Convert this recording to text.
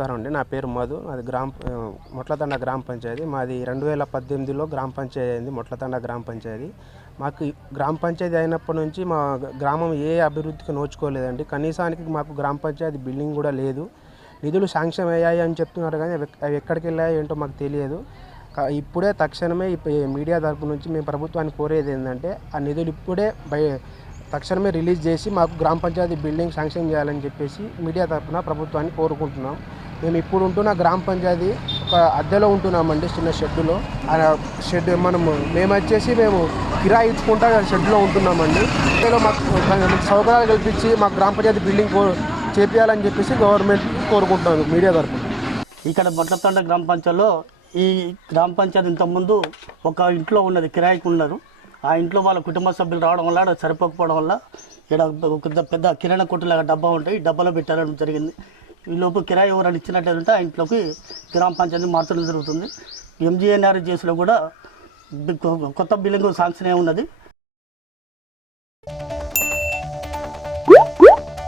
నమస్కారం అండి. నా పేరు మధు. అది మొట్లతండ గ్రామ పంచాయతీ. మాది 2018లో గ్రామ పంచాయతీ అయింది. మొట్లతండ గ్రామ పంచాయతీ. మాకు గ్రామ పంచాయతీ అయినప్పటి నుంచి మా గ్రామం ఏ అభివృద్ధికి నోచుకోలేదండి. కనీసానికి మాకు గ్రామ పంచాయతీ బిల్డింగ్ కూడా లేదు. నిధులు శాంక్షన్ అయ్యాయి అని చెప్తున్నారు కానీ అవి ఎక్కడికి వెళ్ళాయో ఏంటో మాకు తెలియదు. ఇప్పుడే తక్షణమే మీడియా తరపు నుంచి మేము ప్రభుత్వాన్ని కోరేది ఏంటంటే ఆ నిధులు ఇప్పుడే తక్షణమే రిలీజ్ చేసి మాకు గ్రామ పంచాయతీ బిల్డింగ్ శాంక్షన్ చేయాలని చెప్పేసి మీడియా తరఫున ప్రభుత్వాన్ని కోరుకుంటున్నాం. మేము ఇప్పుడు ఉంటున్న గ్రామ పంచాయతీ ఒక అద్దెలో ఉంటున్నామండి, చిన్న షెడ్డులో. ఆ షెడ్ మేము కిరాయి ఇచ్చుకుంటా షెడ్లో ఉంటున్నామండి. అద్దెలో మాకు సౌకర్యాలు కల్పించి మాకు గ్రామ పంచాయతీ బిల్డింగ్ చేపించాలని చెప్పేసి గవర్నమెంట్ కోరుకుంటున్నాను మీడియా తరఫున. ఇక్కడ మొట్లతండ గ్రామ పంచాయతీలో ఈ గ్రామ పంచాయతీ ఇంతకుముందు ఒక ఇంట్లో ఉన్నది, కిరాయికి ఉన్నారు. ఆ ఇంట్లో వాళ్ళ కుటుంబ సభ్యులు రావడం వల్ల సరిపోకపోవడం వల్ల ఇక్కడ పెద్ద కిరాణా కొట్టులాగా డబ్బా ఉంటాయి, ఈ డబ్బాలో పెట్టడం జరిగింది. ఈ లోపు కిరాయి ఎవరైనా ఇచ్చినట్లయితే ఆ ఇంట్లోకి గ్రామ పంచాయతీ మార్చడం జరుగుతుంది. ఎంజీఎన్ఆర్జీఎస్లో కూడా కొత్త బిల్డింగ్ శాంక్షన్ ఉన్నది.